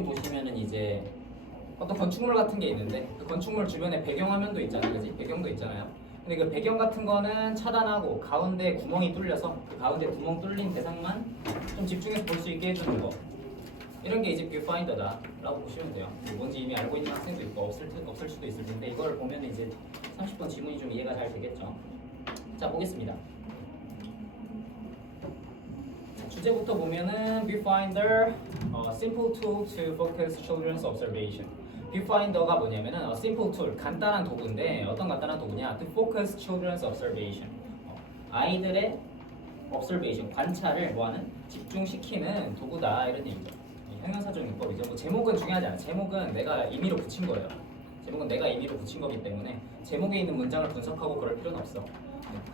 보시면은 이제 어떤 건축물 같은 게 있는데 그 건축물 주변에 배경화면도 있잖아요, 그지? 배경도 있잖아요. 근데 그 배경 같은 거는 차단하고 가운데 구멍이 뚫려서 그 가운데 구멍 뚫린 대상만 좀 집중해서 볼 수 있게 해주는 거. 이런 게 이제 뷰파인더다라고 보시면 돼요. 뭔지 이미 알고 있는 학생도 있고 없을 수도 있을 텐데 이걸 보면 이제 30번 지문이 좀 이해가 잘 되겠죠. 자, 보겠습니다. 주제부터 보면은 Viewfinder, simple tool to focus children's observation. Viewfinder가 뭐냐면은 simple tool, 간단한 도구인데 어떤 간단한 도구냐? To focus children's observation. 아이들의 observation, 관찰을 뭐하는? 집중시키는 도구다 이런 얘기죠. 형용사적 용법이죠. 뭐 제목은 중요하지 않아. 제목은 내가 임의로 붙인 거예요. 제목은 내가 임의로 붙인 거기 때문에 제목에 있는 문장을 분석하고 그럴 필요는 없어.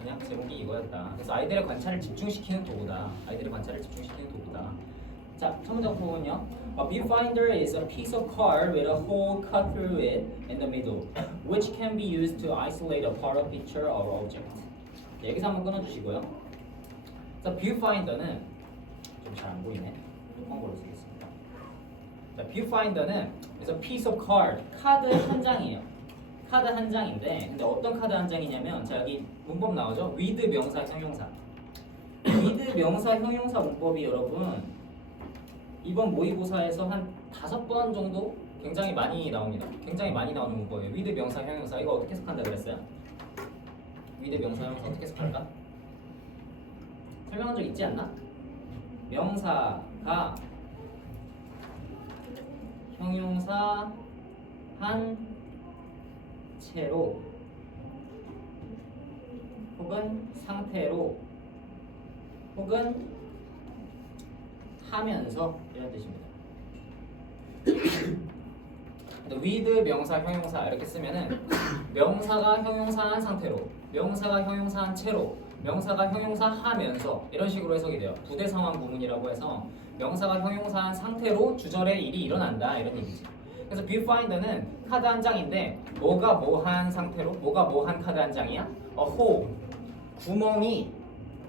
그냥 제목이 이거였다. 그래서 아이들의 관찰을 집중시키는 도구다. 아이들의 관찰을 집중시키는 도구다. 자, 첫 번째 부분은요. A viewfinder is a piece of card with a hole cut through it in the middle, which can be used to isolate a part of picture or object. 여기서 한번 끊어주시고요. 자, viewfinder는 좀 잘 안 보이네. 똑똑한 걸로 쓰겠습니다. 자, viewfinder는 is a piece of card, 카드 한 장이에요. 카드 한 장인데, 근데 어떤 카드 한 장이냐면, 자, 여기 문법 나오죠? with 명사, 형용사. with 명사, 형용사 문법이 여러분 이번 모의고사에서 한 5번 정도 굉장히 많이 나옵니다. 굉장히 많이 나오는 문법이에요. with 명사, 형용사. 이거 어떻게 해석한다 그랬어요? with 명사, 형용사 어떻게 해석할까? 설명한 적 있지 않나? 명사가 형용사 한 채로 혹은 상태로 혹은 하면서 이런 뜻입니다. with 명사, 형용사 이렇게 쓰면은 명사가 형용사한 상태로, 명사가 형용사한 채로, 명사가 형용사하면서 이런 식으로 해석이 돼요. 부대 상황 구문이라고 해서 명사가 형용사한 상태로 주절에 일이 일어난다 이런 얘기지. 그래서 viewfinder는 카드 한 장인데 뭐가 뭐한 상태로, 뭐가 뭐한 카드 한 장이야? hole, 구멍이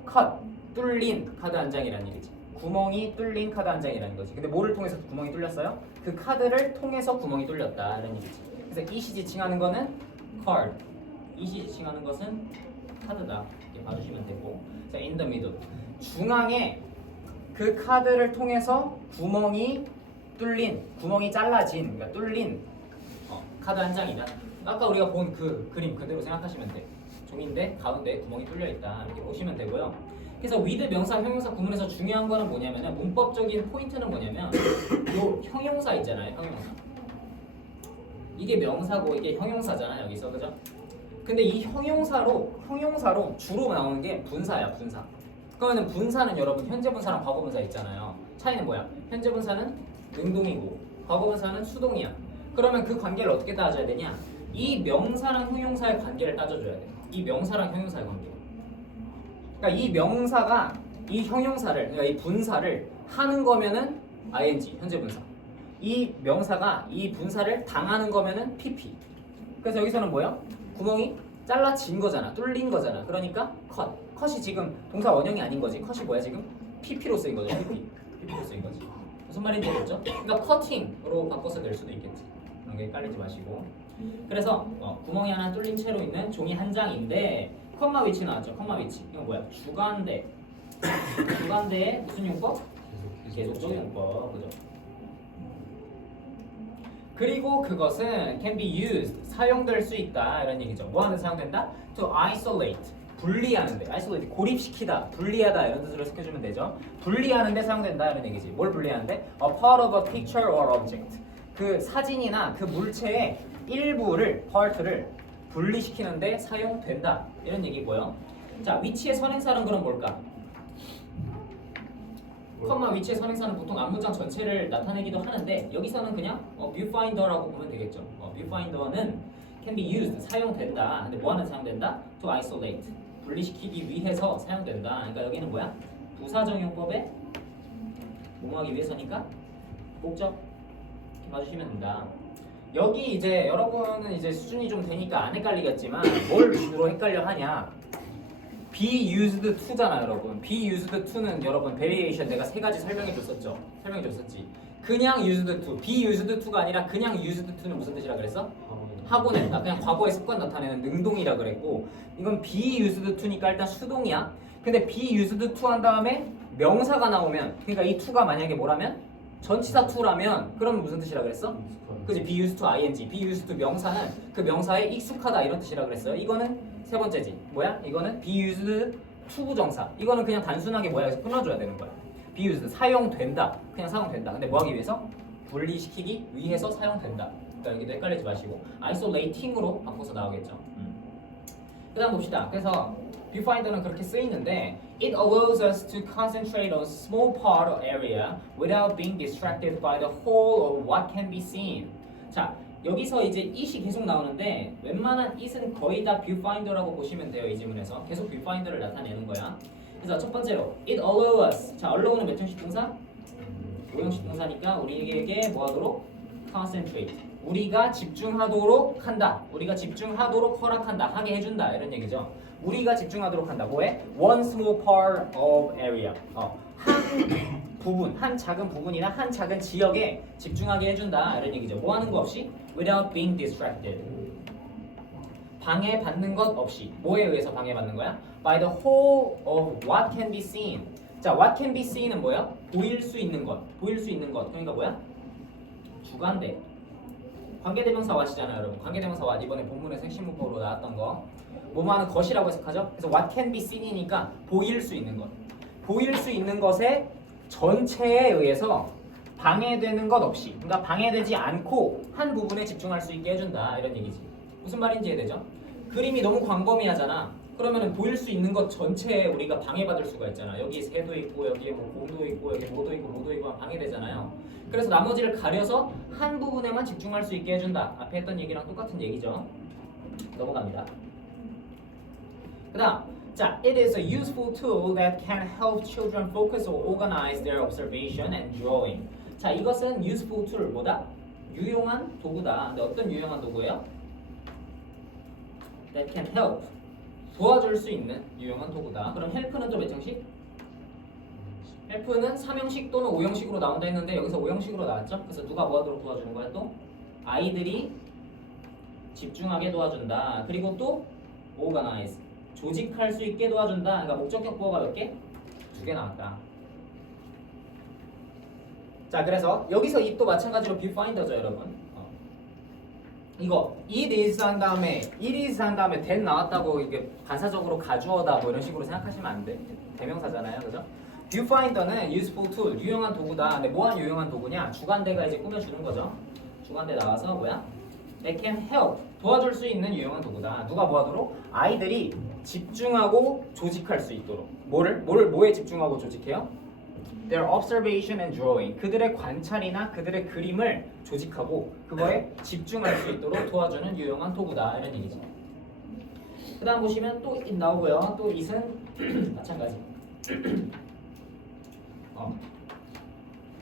cut, 뚫린 카드 한 장이라는 얘기지. 구멍이 뚫린 카드 한 장이라는 거지. 근데 뭐를 통해서 구멍이 뚫렸어요? 그 카드를 통해서 구멍이 뚫렸다 이런 얘기지. 그래서 이시 지칭하는 거는 card, 이시 지칭하는 것은 카드다 이렇게 봐주시면 되고. 자, in the middle, 중앙에 그 카드를 통해서 구멍이 뚫린, 구멍이 잘라진, 그러니까 뚫린 카드 한 장이다. 아까 우리가 본 그 그림 그대로 생각하시면 돼. 종인데 가운데 구멍이 뚫려 있다 이렇게 보시면 되고요. 그래서 with 명사, 형용사 구문에서 중요한 거는 뭐냐면은 문법적인 포인트는 뭐냐면 요 형용사 있잖아요, 형용사. 이게 명사고 이게 형용사잖아요, 여기서 그죠? 근데 이 형용사로 주로 나오는 게 분사야, 분사. 그러면 분사는 여러분 현재 분사랑 과거 분사 있잖아요. 차이는 뭐야? 현재 분사는 능동이고 과거 분사는 수동이야. 그러면 그 관계를 어떻게 따져야 되냐? 이 명사랑 형용사의 관계를 따져줘야 돼. 이 명사랑 형용사의 관계. 그러니까 이 명사가 이 형용사를, 그러니까 이 분사를 하는 거면은 ing, 현재 분사. 이 명사가 이 분사를 당하는 거면은 pp. 그래서 여기서는 뭐야? 구멍이 잘라진 거잖아, 뚫린 거잖아. 그러니까 cut. cut이 지금 동사 원형이 아닌 거지. cut이 뭐야 지금? pp로 쓰인 거죠. pp로 쓰인 거지. 무슨 말인지 알겠죠? 그러니까 cutting으로 바꿔서 될 수도 있겠지. 그런 게 깔리지 마시고. 그래서 구멍이 하나 뚫린 채로 있는 종이 한 장인데 컴마 위치 나왔죠. 컴마 위치. 이건 뭐야? 주관대. 주관대의 무슨 용법? 계속적 용법. 그죠? 그리고 그것은 can be used, 사용될 수 있다 이런 얘기죠. 뭐 하는 데 사용된다? To isolate, 분리하는데. isolate, 고립시키다, 분리하다 이런 뜻으로 해석해주면 되죠. 분리하는데 사용된다 이런 얘기지. 뭘 분리하는데? A part of a picture or object. 그 사진이나 그 물체의 일부를, part를 분리시키는데 사용된다 이런 얘기고요. 자, 위치의 선행사는 그럼 뭘까? 컴마 위치의 선행사는 보통 앞문장 전체를 나타내기도 하는데 여기서는 그냥 viewfinder라고 보면 되겠죠. viewfinder는 can be used, 사용된다. 근데 뭐 하는 사용된다? To isolate, 분리시키기 위해서 사용된다. 그러니까 여기는 뭐야? 부사정용법에 뭐하기 위해서니까 목적 이렇게 봐주시면 된다. 여기 이제 여러분은 이제 수준이 좀 되니까 안 헷갈리겠지만 뭘 주로 헷갈려 하냐? be used to잖아 여러분. be used to는 여러분 variation 내가 3가지 설명해 줬었지. 그냥 used to, be used to가 아니라 그냥 used to는 무슨 뜻이라 그랬어? 하고 낸다. 그냥 과거의 습관 나타내는 능동이라 그랬고 이건 be used to니까 일단 수동이야. 근데 be used to 한 다음에 명사가 나오면 그러니까 이 to가 만약에 뭐라면 전치사 to라면 그러면 무슨 뜻이라 그랬어? 그지? be used to ing, be used to 명사는 그 명사에 익숙하다 이런 뜻이라 그랬어요. 이거는 세 번째지. 뭐야? 이거는 be used to 부정사. 이거는 그냥 단순하게 뭐야? 여기서 끊어줘야 되는 거야. be used 사용된다. 그냥 사용된다. 근데 뭐 하기 위해서? 분리시키기 위해서 사용된다. 그러니까 여기도 헷갈리지 마시고 isolating으로 바꿔서 나오겠죠. 그 다음 봅시다. 그래서 viewfinder는 그렇게 쓰이는데 it allows us to concentrate on a small part of area without being distracted by the whole of what can be seen. 자, 여기서 이제 it이 계속 나오는데 웬만한 it은 거의 다 viewfinder라고 보시면 돼요. 이 지문에서 계속 viewfinder를 나타내는 거야. 그래서 첫 번째로 it allows us. 자, allow는 몇 형식 동사? 5형식 동사니까 우리에게 뭐 하도록? concentrate. 우리가 집중하도록 한다. 우리가 집중하도록 허락한다. 하게 해준다. 이런 얘기죠. 우리가 집중하도록 한다. 뭐에? One small part of area. 한 부분, 한 작은 부분이나 한 작은 지역에 집중하게 해준다. 이런 얘기죠. 뭐 하는 거 없이? Without being distracted. 방해받는 것 없이. 뭐에 의해서 방해받는 거야? By the whole of what can be seen. 자, what can be seen은 뭐야? 보일 수 있는 것. 보일 수 있는 것. 그러니까 뭐야? 주관대. 관계대명사 what이잖아요, 여러분. 관계대명사 what 이번에 본문에서 핵심 문법으로 나왔던 거. 뭐뭐 하는 것이라고 해석하죠. 그래서 what can be seen이니까 보일 수 있는 것. 보일 수 있는 것의 전체에 의해서 방해되는 것 없이, 그러니까 방해되지 않고 한 부분에 집중할 수 있게 해준다. 이런 얘기지. 무슨 말인지 이해되죠? 그림이 너무 광범위하잖아. 그러면은 보일 수 있는 것 전체에 우리가 방해받을 수가 있잖아. 여기 새도 있고 여기에 뭐 곰도 있고 여기 뭐도 있고 뭐도 있고 방해되잖아요. 그래서 나머지를 가려서 한 부분에만 집중할 수 있게 해준다. 앞에 했던 얘기랑 똑같은 얘기죠. 넘어갑니다. 그다음, 자, it is a useful tool that can help children focus or organize their observation and drawing. 자, 이것은 useful tool, 뭐다? 유용한 도구다. 근데 어떤 유용한 도구예요? That can help. 도와줄 수 있는 유용한 도구다. 그럼 help는 또 몇 형식? help는 3형식 또는 5형식으로 나온다 했는데 여기서 5형식으로 나왔죠? 그래서 누가 뭐 하도록 도와주는 거야 또? 아이들이 집중하게 도와준다. 그리고 또 organize. 조직할 수 있게 도와준다. 그러니까 목적격 보어가 몇 개? 2개 나왔다. 자, 그래서 여기서 it도 마찬가지로 viewfinder죠, 여러분. 이거 it is 한 다음에 it is 한 다음에 that 나왔다고 이게 반사적으로 가주어다 뭐 이런 식으로 생각하시면 안 돼. 대명사잖아요, 그죠? viewfinder는 useful tool, 유용한 도구다. 근데 뭐한 유용한 도구냐? 주관대가 이제 꾸며주는 거죠. 주관대 나와서 뭐야? That can help, 도와줄 수 있는 유용한 도구다. 누가 뭐하도록? 아이들이 집중하고 조직할 수 있도록. 뭐에 집중하고 조직해요? Their observation and drawing. 그들의 관찰이나 그들의 그림을 조직하고 그거에 집중할 수 있도록 도와주는 유용한 도구다. 이런 얘기죠. 그 다음 보시면 또 it 나오고요. 또 it은 마찬가지.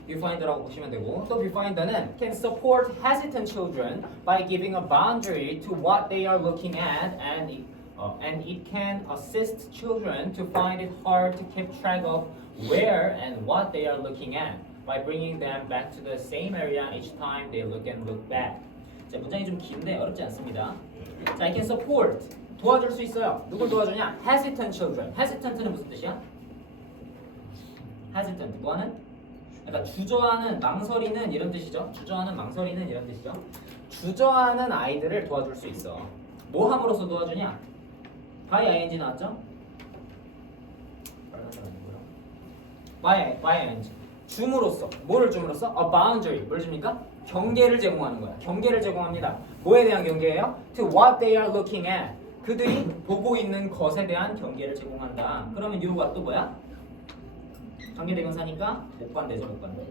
viewfinder라고 보시면 되고, 또 viewfinder는 can support hesitant children by giving a boundary to what they are looking at, and it can assist children to find it hard to keep track of where and what they are looking at by bringing them back to the same area each time they look and look back. 자, 문장이 좀 긴데 어렵지 않습니다. 자, it can support, 도와줄 수 있어요. 누굴 도와주냐? hesitant children. hesitant는 무슨 뜻이야? hesitant, 뭐하는? 그러니까 주저하는, 망설이는 이런 뜻이죠. 주저하는, 망설이는 이런 뜻이죠. 주저하는 아이들을 도와줄 수 있어. 뭐 함으로써 도와주냐? by ing 나왔죠? by ing. 줌으로써. 뭐를 줌으로써? A boundary. 뭘 줍니까? 경계를 제공하는 거야. 경계를 제공합니다. 뭐에 대한 경계예요? To what they are looking at. 그들이 보고 있는 것에 대한 경계를 제공한다. 그러면 이유가 또 뭐야? 관계대명사니까 목관대죠, 목관대.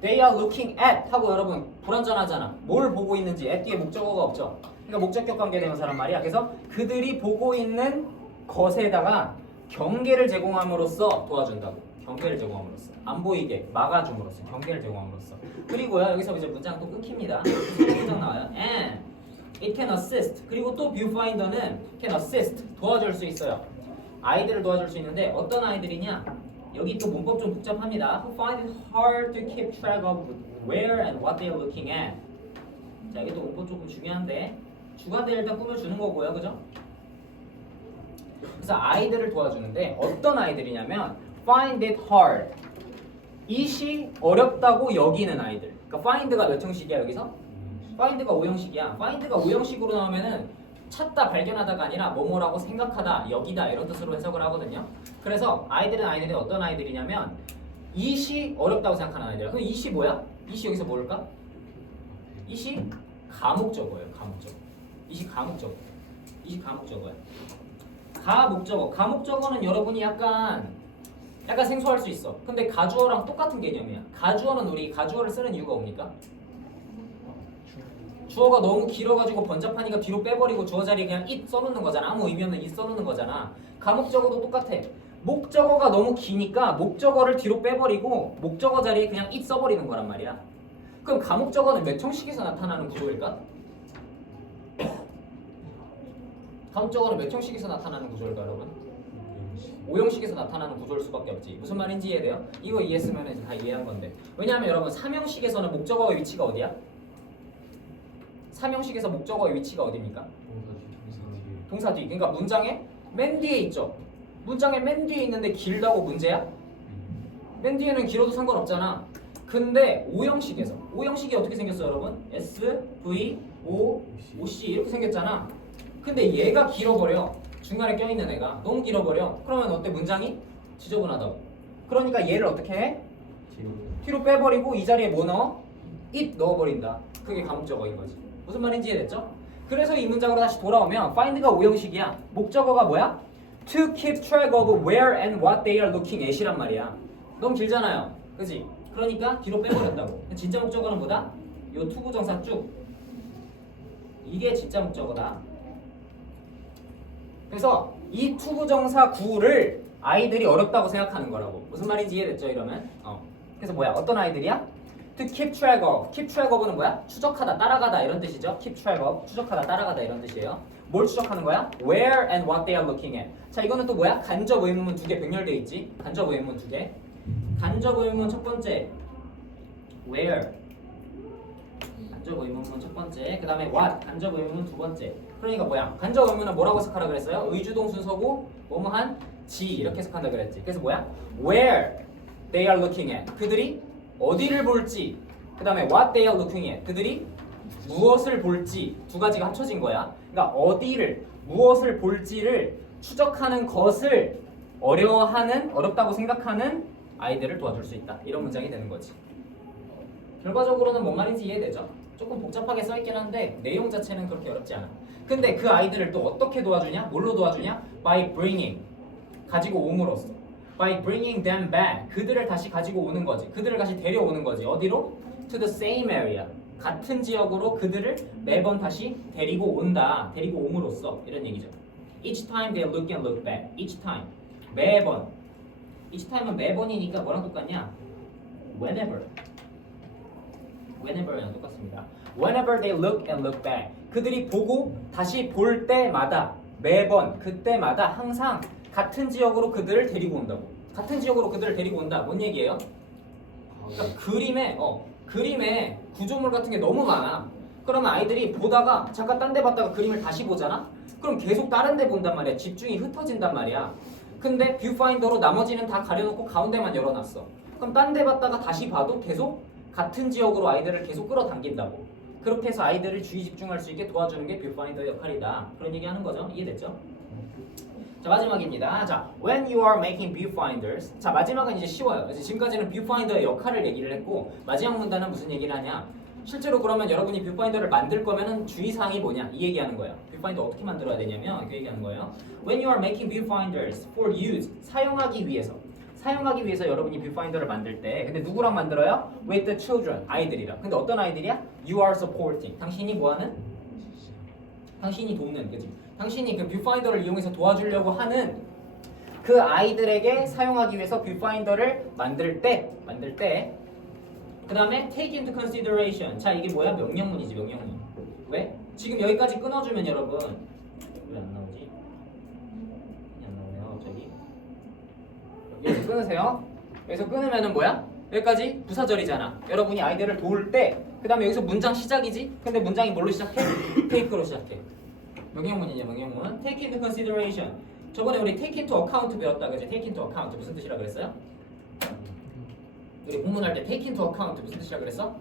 They are looking at 하고 여러분 불완전하잖아. 뭘 보고 있는지 at 뒤에 목적어가 없죠. 그러니까 목적격 관계대명사란 말이야. 그래서 그들이 보고 있는 것에다가 경계를 제공함으로써 도와준다고. 경계를 제공함으로써. 안 보이게 막아줌으로써. 경계를 제공함으로써. 그리고요, 여기서 이제 문장 또 끊깁니다. 문장 나와요. And it can assist. 그리고 또 viewfinder는 can assist. 도와줄 수 있어요. 아이들을 도와줄 수 있는데 어떤 아이들이냐? 여기 또 문법 좀 복잡합니다. Who find it hard to keep track of where and what they are looking at. 자, 여기 또 문법 조금 중요한데 주관대 일단 꾸며주는 거고요, 그죠? 그래서 아이들을 도와주는데 어떤 아이들이냐면 find it hard. it이 어렵다고 여기는 아이들. 그러니까 find가 몇 형식이야 여기서? find가 5형식이야. find가 5형식으로 나오면은 찾다, 발견하다가 아니라 뭐뭐라고 생각하다, 여기다 이런 뜻으로 해석을 하거든요. 그래서 아이들이 어떤 아이들이냐면 it이 어렵다고 생각하는 아이들. 그럼 it이 뭐야? it이 여기서 뭘까? it이 가목적어예요. 가목적어. it이 가목적어. it이 가목적어야. 가목적어. 가목적어는 여러분이 약간 생소할 수 있어. 근데 가주어랑 똑같은 개념이야. 가주어는 우리 가주어를 쓰는 이유가 뭡니까? 주어가 너무 길어가지고 번잡하니까 뒤로 빼버리고 주어 자리에 그냥 it 써놓는 거잖아. 아무 의미 없는 it 써놓는 거잖아. 가목적어도 똑같아. 목적어가 너무 기니까 목적어를 뒤로 빼버리고 목적어 자리에 그냥 it 써버리는 거란 말이야. 그럼 가목적어는 몇 형식에서 나타나는 구조일까? 가목적어는 몇 형식에서 나타나는 구조일까 여러분? 5형식에서 나타나는 구조일 수밖에 없지. 무슨 말인지 이해돼요? 이거 이해했으면 이제 다 이해한 건데. 왜냐하면 여러분 3형식에서는 목적어의 위치가 어디야? 3형식에서 목적어의 위치가 어디입니까? 동사 뒤. 그러니까 문장의 맨 뒤에 있죠. 문장의 맨 뒤에 있는데 길다고 문제야? 맨 뒤에는 길어도 상관없잖아. 근데 5형식이 어떻게 생겼어 여러분? S, V, O, OC 이렇게 생겼잖아. 근데 얘가 길어버려. 중간에 껴있는 애가 너무 길어버려. 그러면 어때? 문장이 지저분하다고. 그러니까 얘를 어떻게 해? 뒤로 빼버리고 이 자리에 뭐 넣어? it 넣어버린다. 그게 가목적어인 거지. 무슨 말인지 이해됐죠? 그래서 이 문장으로 다시 돌아오면 find가 5형식이야. 목적어가 뭐야? To keep track of where and what they are looking at이란 말이야. 너무 길잖아요. 그치? 그러니까 뒤로 빼버렸다고. 진짜 목적어는 뭐다? 요 투부정사 쭉. 이게 진짜 목적어다. 그래서 이 투부정사 구를 아이들이 어렵다고 생각하는 거라고. 무슨 말인지 이해됐죠? 이러면 그래서 뭐야? 어떤 아이들이야? To keep track of. keep track of는 뭐야? 추적하다, 따라가다 이런 뜻이죠. keep track of. 추적하다, 따라가다 이런 뜻이에요. 뭘 추적하는 거야? Where and what they are looking at. 자, 이거는 또 뭐야? 간접 의문문 2개 병렬돼 있지. 간접 의문문 2개. 간접 의문문 첫 번째 where. 간접 의문문 첫 번째. 그 다음에 what. 간접 의문문 두 번째. 그러니까 뭐야? 간접 의문은 뭐라고 해석하라 그랬어요? 의주동 순서고 뭐뭐한 지 이렇게 해석한다 그랬지. 그래서 뭐야? Where they are looking at. 그들이 어디를 볼지. 그 다음에 what they are looking at. 그들이 무엇을 볼지. 두 가지가 합쳐진 거야. 그러니까 어디를, 무엇을 볼지를 추적하는 것을 어렵다고 생각하는 아이들을 도와줄 수 있다. 이런 문장이 되는 거지. 결과적으로는 뭔 말인지 이해되죠? 조금 복잡하게 써있긴 한데 내용 자체는 그렇게 어렵지 않아. 근데 그 아이들을 또 어떻게 도와주냐? 뭘로 도와주냐? By bringing. 가지고 옴으로써. By bringing them back. 그들을 다시 가지고 오는 거지. 그들을 다시 데려오는 거지. 어디로? To the same area. 같은 지역으로 그들을 매번 다시 데리고 온다. 데리고 옴으로써. 이런 얘기죠. Each time they look and look back. Each time. 매번. Each time은 매번이니까 뭐랑 똑같냐? Whenever. Whenever랑 똑같습니다. Whenever they look and look back. 그들이 보고 다시 볼 때마다 매번 그때마다 항상 같은 지역으로 그들을 데리고 온다고. 같은 지역으로 그들을 데리고 온다. 뭔 얘기예요? 그러니까 그림에 구조물 같은 게 너무 많아. 그러면 아이들이 보다가 잠깐 딴 데 봤다가 그림을 다시 보잖아? 그럼 계속 다른 데 본단 말이야. 집중이 흩어진단 말이야. 근데 뷰파인더로 나머지는 다 가려놓고 가운데만 열어놨어. 그럼 딴 데 봤다가 다시 봐도 계속 같은 지역으로 아이들을 계속 끌어당긴다고. 그렇게 해서 아이들을 주의 집중할 수 있게 도와주는 게 뷰파인더의 역할이다. 그런 얘기 하는 거죠. 이해됐죠? 자, 마지막입니다. 자, when you are making viewfinders. 자, 마지막은 이제 쉬워요. 지금까지는 뷰파인더의 역할을 얘기를 했고 마지막 문단은 무슨 얘기를 하냐? 실제로 그러면 여러분이 뷰파인더를 만들 거면은 주의사항이 뭐냐? 이 얘기하는 거예요. 뷰파인더 어떻게 만들어야 되냐면 그 얘기하는 거예요. When you are making viewfinders for use. 사용하기 위해서 여러분이 뷰파인더를 만들 때 근데 누구랑 만들어요? With the children. 아이들이랑. 근데 어떤 아이들이야? You are supporting. 당신이 뭐하는? 당신이 돕는. 그치? 당신이 그 뷰파인더를 이용해서 도와주려고 하는 그 아이들에게 사용하기 위해서 뷰파인더를 만들 때 그 다음에 take into consideration. 자, 이게 뭐야? 명령문이지. 명령문. 왜? 지금 여기까지 끊어주면 여러분 왜 안 나오지? 안 나오네요 갑자기. 여기서 끊으세요. 여기서 끊으면은 뭐야? 여기까지 부사절이잖아. 여러분이 아이들을 도울 때 그 다음에 여기서 문장 시작이지? 근데 문장이 뭘로 시작해? take로 시작해. 명령문이냐 명령문. take into consideration. 저번에 우리 take into account 배웠다 그지? take into account 무슨 뜻이라 그랬어요? 우리 공문할 때 take into account 무슨 뜻이라 그랬어?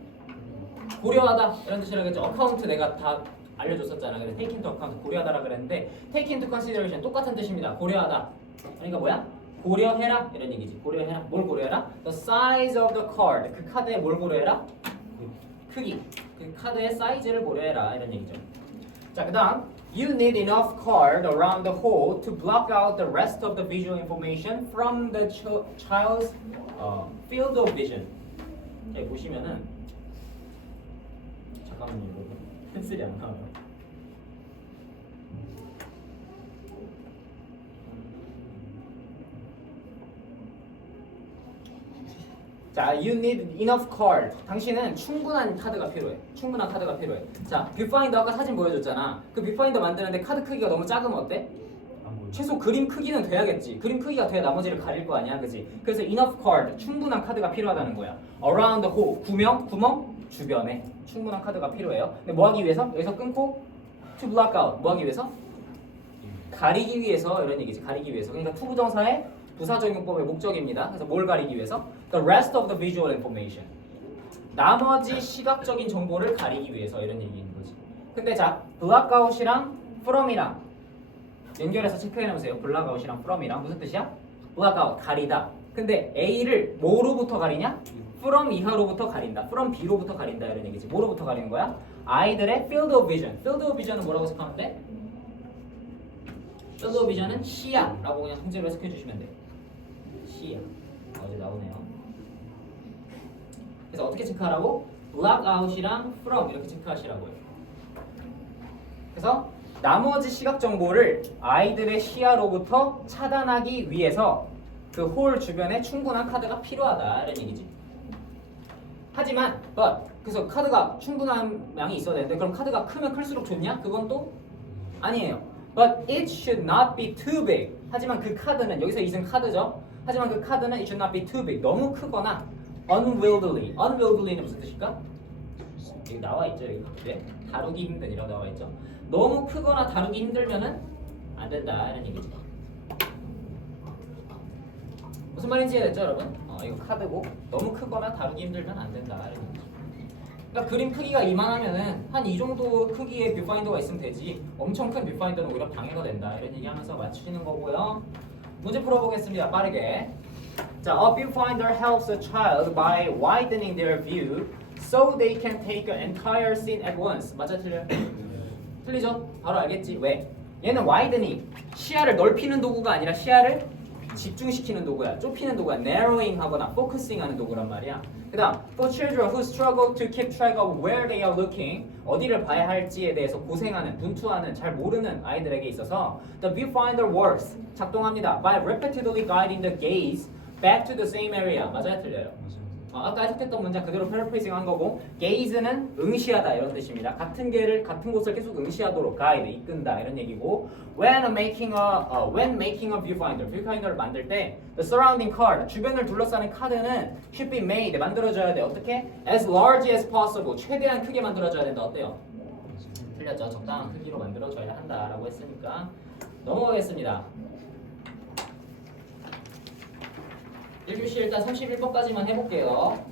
고려하다 이런 뜻이라 그랬죠. account 내가 다 알려줬었잖아. 그래서 take into account 고려하다라 그랬는데 take into consideration 똑같은 뜻입니다. 고려하다. 그러니까 뭐야? 고려해라 이런 얘기지. 고려해라. 뭘 고려해라? The size of the card. 그 카드에 뭘 고려해라? 크기. 그 카드의 사이즈를 고려해라 이런 얘기죠. 자, 그다음 You need enough card around the hole to block out the rest of the visual information from the child's field of vision. 여기 보시면은 잠깐만요, 여러분. 펜슬이 안 나와요. 자, you need enough card. 당신은 충분한 카드가 필요해. 충분한 카드가 필요해. 자, 뷰파인더 아까 사진 보여줬잖아. 그 뷰파인더 만드는데 카드 크기가 너무 작으면 어때? 최소 그림 크기는 돼야겠지. 그림 크기가 돼야 나머지를 가릴 거 아니야, 그지? 그래서 enough card, 충분한 카드가 필요하다는 거야. Around the hole, 구멍 주변에 충분한 카드가 필요해요. 근데 뭐 하기 위해서? 여기서 끊고 to block out, 뭐 하기 위해서? 가리기 위해서 이런 얘기지. 가리기 위해서. 그러니까 to 부정사의 부사적용법의 목적입니다. 그래서 뭘 가리기 위해서? The rest of the visual information. 나머지 시각적인 정보를 가리기 위해서 이런 얘기인 거지. 근데 자, blackout이랑 from이랑 연결해서 체크해놓으세요. blackout이랑 from이랑 무슨 뜻이야? blackout, 가리다. 근데 A를 뭐로부터 가리냐? from 이하로부터 가린다. from B로부터 가린다 이런 얘기지. 뭐로부터 가리는 거야? 아이들의 field of vision. field of vision은 뭐라고 생각하면 돼? field of vision은 시야라고 그냥 통째로 해석해 주시면 돼. 시야. 어제 나오네요. 그래서 어떻게 체크하라고? blackout이랑 from 이렇게 체크하시라고요. 그래서 나머지 시각 정보를 아이들의 시야로부터 차단하기 위해서 그 홀 주변에 충분한 카드가 필요하다 이런 얘기지. 하지만 그래서 카드가 충분한 양이 있어야 되는데 그럼 카드가 크면 클수록 좋냐? 그건 또 아니에요. But it should not be too big. 하지만 그 카드는 여기서 이승 카드죠. 하지만 그 카드는 it should not be too big. 너무 크거나 unwieldy. unwieldy는 무슨 뜻일까? 여기 나와 있죠. 여기 네? 다루기 힘든이라고 나와 있죠. 너무 크거나 다루기 힘들면은 안 된다 이런 얘기죠. 무슨 말인지 이해됐죠, 여러분? 이거 카드고 너무 크거나 다루기 힘들면 안 된다 이런 얘기죠. 그러니까 그림 크기가 이만하면은 한 이 정도 크기의 뷰파인더가 있으면 되지. 엄청 큰 뷰파인더는 오히려 방해가 된다 이런 얘기하면서 맞추시는 거고요. 문제 풀어보겠습니다. 빠르게. 자, a viewfinder helps a child by widening their view so they can take an entire scene at once. 맞아, 틀려요? 틀리죠? 바로 알겠지? 왜? 얘는 widening, 시야를 넓히는 도구가 아니라 시야를 집중시키는 도구야. 좁히는 도구야. narrowing 하거나 focusing 하는 도구란 말이야. 그 다음 for children who struggle to keep track of where they are looking, 어디를 봐야 할지에 대해서 고생하는, 분투하는, 잘 모르는 아이들에게 있어서 the viewfinder works, 작동합니다. by repeatedly guiding the gaze back to the same area. 맞아요? 틀려요? 아까 해석했던 문장 그대로 패러프레이징 한 거고, gaze는 응시하다 이런 뜻입니다. 같은 곳을 계속 응시하도록 guide, 이끈다 이런 얘기고, when making a viewfinder, viewfinder를 만들 때 the surrounding card, 주변을 둘러싸는 카드는 should be made, 만들어줘야 돼. 어떻게? as large as possible, 최대한 크게 만들어줘야 된다. 어때요? 틀렸죠? 적당한 크기로 만들어줘야 한다라고 했으니까 넘어가겠습니다. 1교시 일단 31번까지만 해볼게요.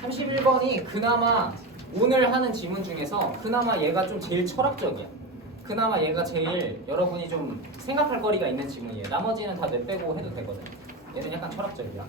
31번이 그나마 오늘 하는 지문 중에서 그나마 얘가 좀 제일 철학적이야. 그나마 얘가 제일 여러분이 좀 생각할 거리가 있는 지문이에요. 나머지는 다 내빼고 해도 되거든. 얘는 약간 철학적이야.